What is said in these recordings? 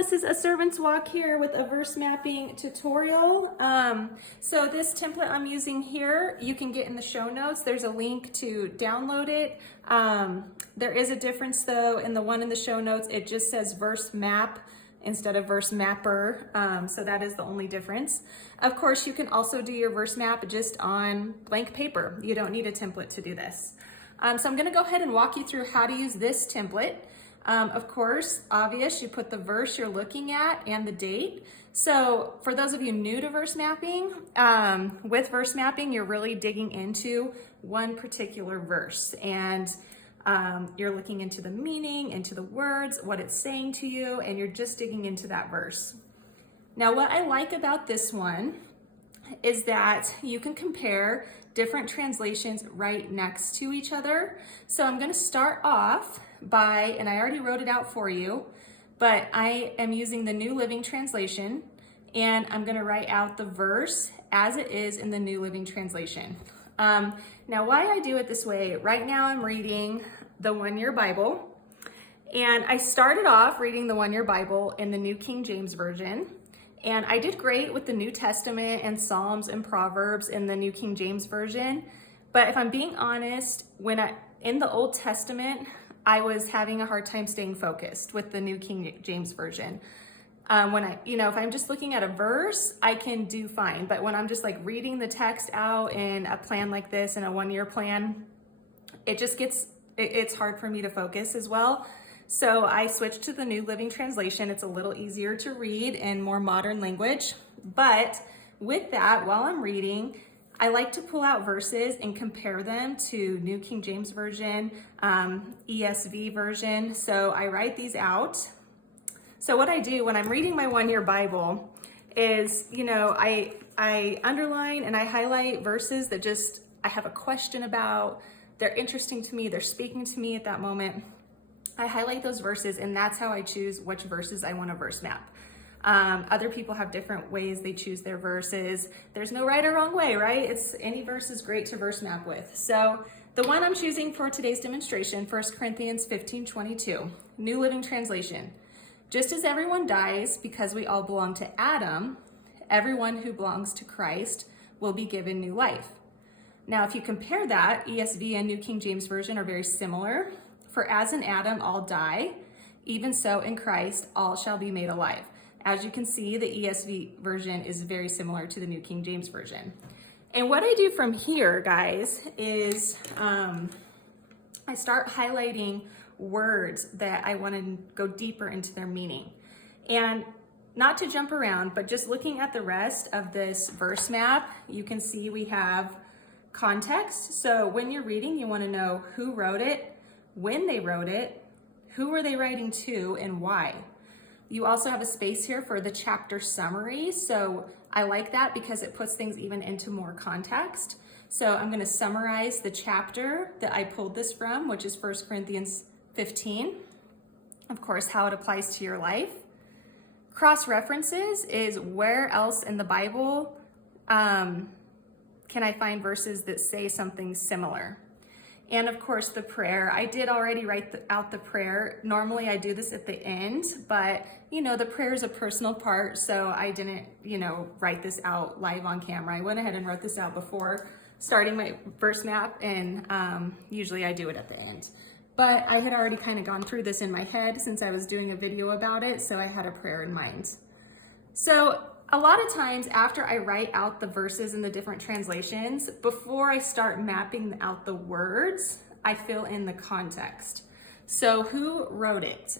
this is A Servant's Walk here with a verse mapping tutorial. So this template I'm using here, you can get in the show notes. There's a link to download it. There is a difference though, in the one in the show notes, it just says verse map instead of verse mapper. So that is the only difference. Of course, you can also do your verse map just on blank paper. You don't need a template to do this. So I'm gonna go ahead and walk you through how to use this template. Of course, obvious, you put the verse you're looking at and the date. So for those of you new to verse mapping, with verse mapping, you're really digging into one particular verse and you're looking into the meaning, into the words, what it's saying to you, and you're just digging into that verse. Now, what I like about this one is that you can compare different translations right next to each other. So I'm going to start off by, and I already wrote it out for you, but I am using the New Living Translation, and I'm going to write out the verse as it is in the New Living Translation. Now, why I do it this way, right now I'm reading the One Year Bible, and I started off reading the One Year Bible in the New King James Version. And I did great with the New Testament and Psalms and Proverbs in the New King James Version. But if I'm being honest, in the Old Testament, I was having a hard time staying focused with the New King James Version. If I'm just looking at a verse, I can do fine. But when I'm just like reading the text out in a plan like this, in a one-year plan, it's hard for me to focus as well. So I switched to the New Living Translation. It's a little easier to read in more modern language. But with that, while I'm reading, I like to pull out verses and compare them to New King James Version, ESV version. So I write these out. So what I do when I'm reading my one-year Bible is, I underline and I highlight verses that I have a question about. They're interesting to me. They're speaking to me at that moment. I highlight those verses, and that's how I choose which verses I want to verse map. Other people have different ways they choose their verses. There's no right or wrong way, right? Any verse is great to verse map with. So the one I'm choosing for today's demonstration, 1 Corinthians 15:22, New Living Translation. Just as everyone dies because we all belong to Adam, everyone who belongs to Christ will be given new life. Now, if you compare that, ESV and New King James Version are very similar. For as in Adam all die, even so in Christ all shall be made alive. As you can see, the ESV version is very similar to the New King James Version. And what I do from here, guys, is I start highlighting words that I want to go deeper into their meaning. And not to jump around, but just looking at the rest of this verse map, you can see we have context. So when you're reading, you want to know who wrote it, when they wrote it, who were they writing to, and why. You also have a space here for the chapter summary. So I like that because it puts things even into more context. So I'm going to summarize the chapter that I pulled this from, which is 1 Corinthians 15. Of course, how it applies to your life. Cross references is where else in the Bible can I find verses that say something similar. And of course, the prayer. I did already write out the prayer. Normally I do this at the end, but the prayer is a personal part, so I didn't, write this out live on camera. I went ahead and wrote this out before starting my verse map, and usually I do it at the end. But I had already kind of gone through this in my head since I was doing a video about it, so I had a prayer in mind. So a lot of times after I write out the verses in the different translations, before I start mapping out the words, I fill in the context. So who wrote it?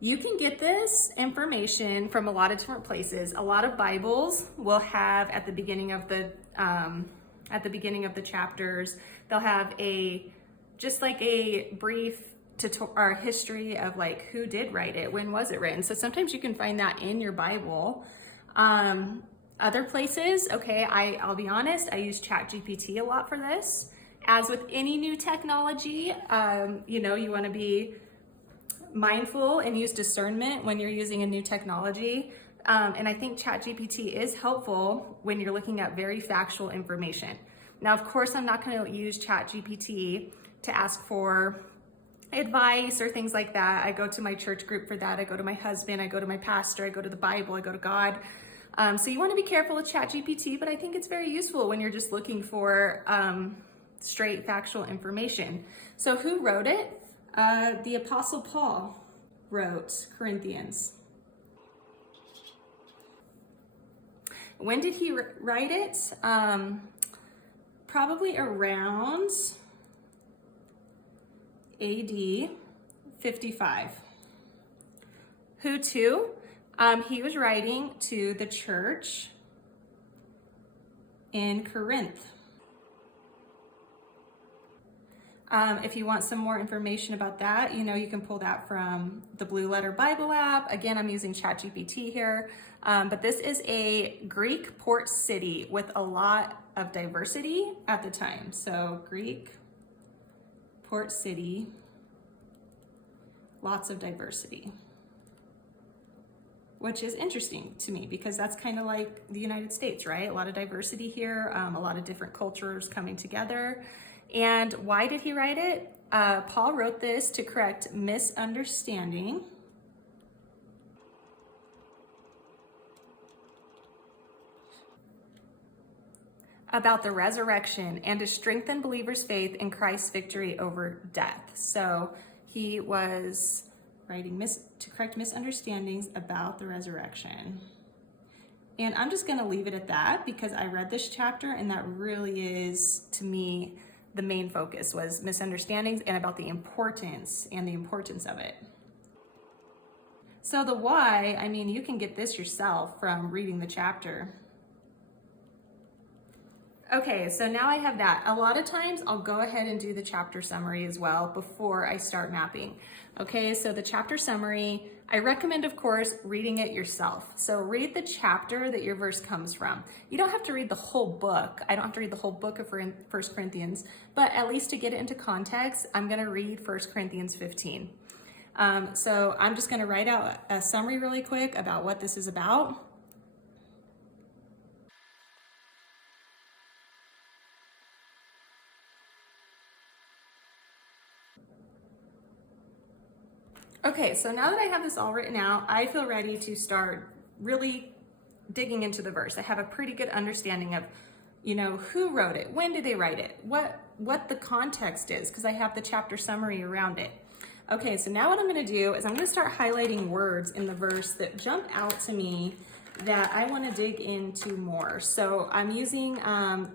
You can get this information from a lot of different places. A lot of Bibles will have at the beginning of the chapters, they'll have just like a brief history of like who did write it, when was it written. So sometimes you can find that in your Bible. Other places, okay, I'll be honest, I use ChatGPT a lot for this. As with any new technology, you want to be mindful and use discernment when you're using a new technology. And I think ChatGPT is helpful when you're looking at very factual information. Now, of course, I'm not going to use ChatGPT to ask for advice or things like that. I go to my church group for that. I go to my husband, I go to my pastor, I go to the Bible, I go to God. So you want to be careful with ChatGPT, but I think it's very useful when you're just looking for straight factual information. So who wrote it? The Apostle Paul wrote Corinthians. When did he write it? Probably around AD 55. Who to? He was writing to the church in Corinth. If you want some more information about that, you can pull that from the Blue Letter Bible app. Again, I'm using ChatGPT here, but this is a Greek port city with a lot of diversity at the time. So Greek port city, lots of diversity, which is interesting to me because that's kind of like the United States, right? A lot of diversity here, a lot of different cultures coming together. And why did he write it? Paul wrote this to correct misunderstanding about the resurrection and to strengthen believers' faith in Christ's victory over death. So he was writing to correct misunderstandings about the resurrection. And I'm just going to leave it at that because I read this chapter and that really is, to me, the main focus was misunderstandings and about the importance of it. So the why, you can get this yourself from reading the chapter. Okay, so now I have that. A lot of times I'll go ahead and do the chapter summary as well before I start mapping. Okay, so the chapter summary, I recommend, of course, reading it yourself. So read the chapter that your verse comes from. You don't have to read the whole book. I don't have to read the whole book of 1 Corinthians, but at least to get it into context, I'm gonna read 1 Corinthians 15. So I'm just gonna write out a summary really quick about what this is about. Okay, so now that I have this all written out, I feel ready to start really digging into the verse. I have a pretty good understanding of, who wrote it, when did they write it, what the context is, because I have the chapter summary around it. Okay, so now what I'm going to do is I'm going to start highlighting words in the verse that jump out to me that I want to dig into more. So I'm using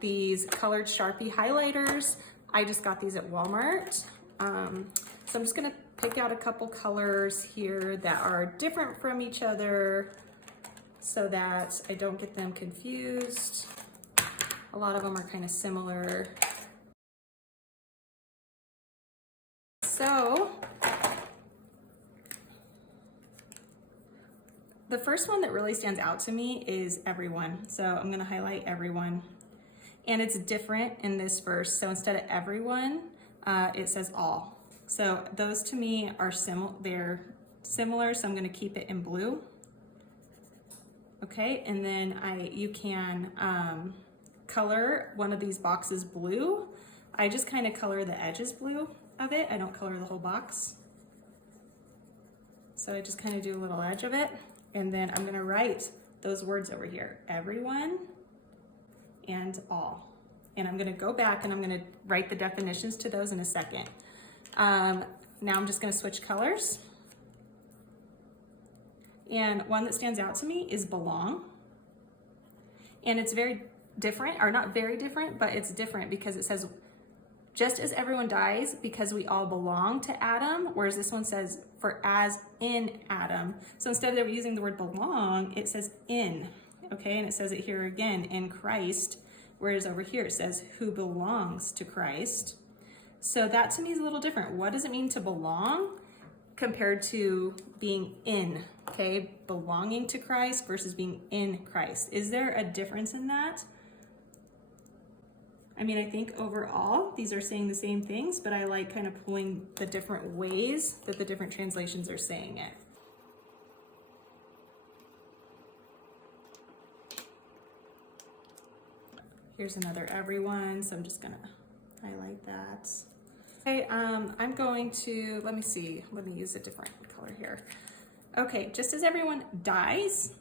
these colored Sharpie highlighters. I just got these at Walmart. So I'm just going to pick out a couple colors here that are different from each other so that I don't get them confused. A lot of them are kind of similar. So the first one that really stands out to me is everyone. So I'm going to highlight everyone. And it's different in this verse. So instead of everyone, it says all. So those to me are they're similar, so I'm going to keep it in blue. Okay, and then you can color one of these boxes blue. I just kind of color the edges blue of it. I don't color the whole box. So I just kind of do a little edge of it, and then I'm going to write those words over here, everyone and all. And I'm going to go back and I'm going to write the definitions to those in a second. Now I'm just going to switch colors. And one that stands out to me is belong. And it's very different, or not very different, but it's different because it says, just as everyone dies because we all belong to Adam, whereas this one says, for as in Adam. So instead of using the word belong, it says in, okay? And it says it here again, in Christ, whereas over here it says who belongs to Christ. So that to me is a little different. What does it mean to belong compared to being in, okay? Belonging to Christ versus being in Christ. Is there a difference in that? I think overall, these are saying the same things, but I like kind of pulling the different ways that the different translations are saying it. Here's another everyone, so I'm just gonna highlight that. Okay, I'm going to, let me see, let me use a different color here. Okay, just as everyone dies,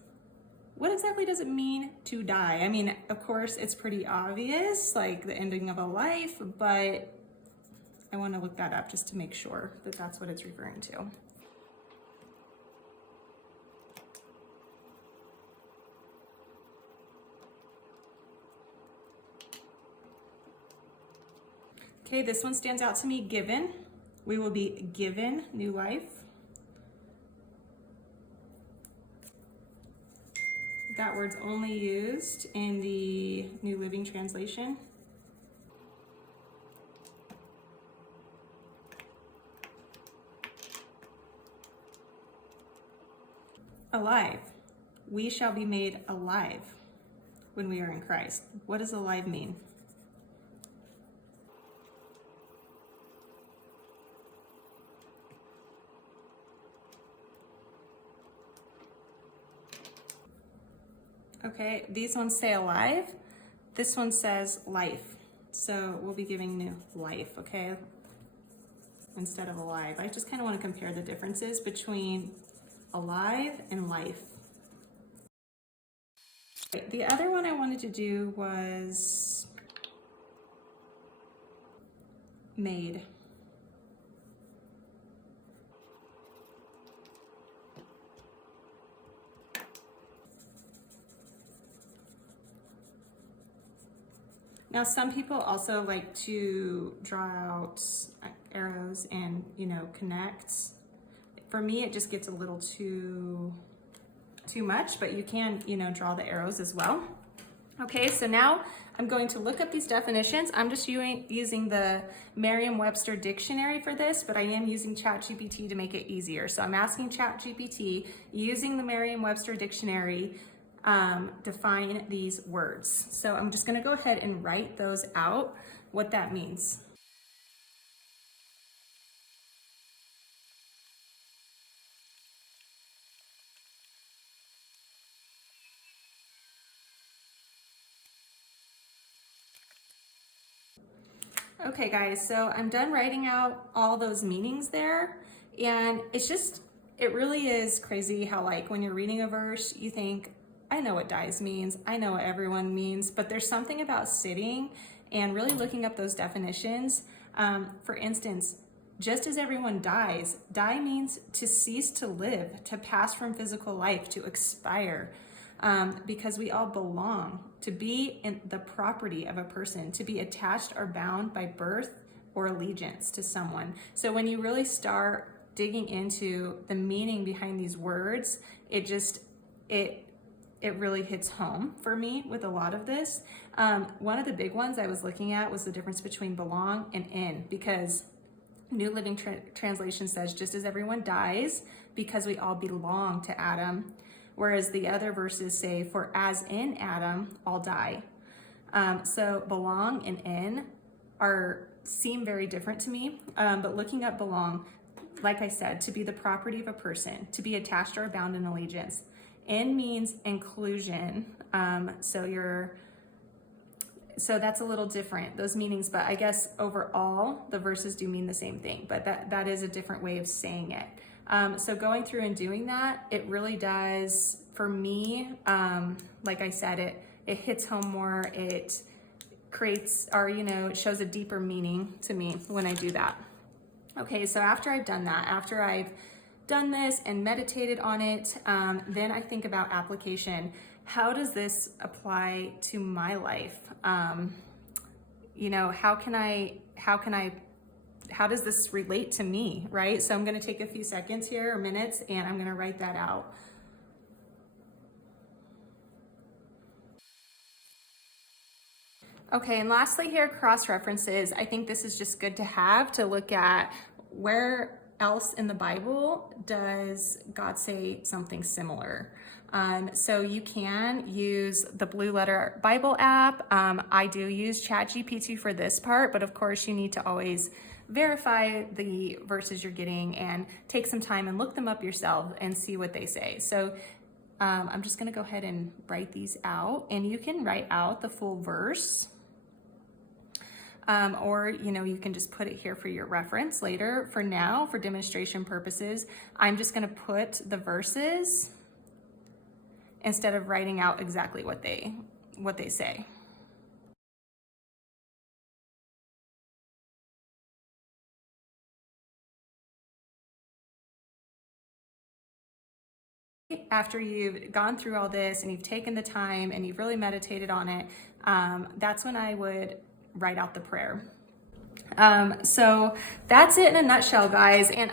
what exactly does it mean to die? I mean, of course, it's pretty obvious, like the ending of a life, but I want to look that up just to make sure that that's what it's referring to. Okay, this one stands out to me, given. We will be given new life. That word's only used in the New Living Translation. Alive. We shall be made alive when we are in Christ. What does alive mean? Okay, these ones say alive. This one says life. So we'll be giving new life, okay? Instead of alive. I just kind of want to compare the differences between alive and life. The other one I wanted to do was made. Now, some people also like to draw out arrows and, connect. For me, it just gets a little too much, but you can, draw the arrows as well. Okay, so now I'm going to look up these definitions. I'm just using the Merriam-Webster dictionary for this, but I am using ChatGPT to make it easier. So I'm asking ChatGPT, using the Merriam-Webster dictionary, define these words. So I'm just gonna go ahead and write those out, what that means. Okay guys, so I'm done writing out all those meanings there, and it really is crazy how, like, when you're reading a verse, you think, I know what dies means, I know what everyone means, but there's something about sitting and really looking up those definitions. For instance, just as everyone dies, die means to cease to live, to pass from physical life, to expire. Because we all belong, to be in the property of a person, to be attached or bound by birth or allegiance to someone. So when you really start digging into the meaning behind these words, it really hits home for me with a lot of this. One of the big ones I was looking at was the difference between belong and in, because New Living Translation says, just as everyone dies, because we all belong to Adam. Whereas the other verses say, for as in Adam, all die. So belong and in seem very different to me, but looking up belong, like I said, to be the property of a person, to be attached or bound in allegiance. In means inclusion, so that's a little different, those meanings, but I guess overall the verses do mean the same thing, but that is a different way of saying it. So going through and doing that, it really does, for me, like I said, it hits home more, it creates, or, it shows a deeper meaning to me when I do that. Okay, so after I've done that, after I've done this and meditated on it, then I think about application. How does this apply to my life? How does this relate to me, right? So I'm gonna take a few seconds here, or minutes, and I'm gonna write that out. Okay, and lastly here, cross-references. I think this is just good to have, to look at where else in the Bible does God say something similar. So you can use the Blue Letter Bible app. I do use ChatGPT for this part, but of course you need to always verify the verses you're getting and take some time and look them up yourself and see what they say. So I'm just gonna go ahead and write these out, and you can write out the full verse. or you can just put it here for your reference later. For now, for demonstration purposes, I'm just gonna put the verses instead of writing out exactly what they say. After you've gone through all this and you've taken the time and you've really meditated on it, that's when I would write out the prayer. So that's it in a nutshell, guys. And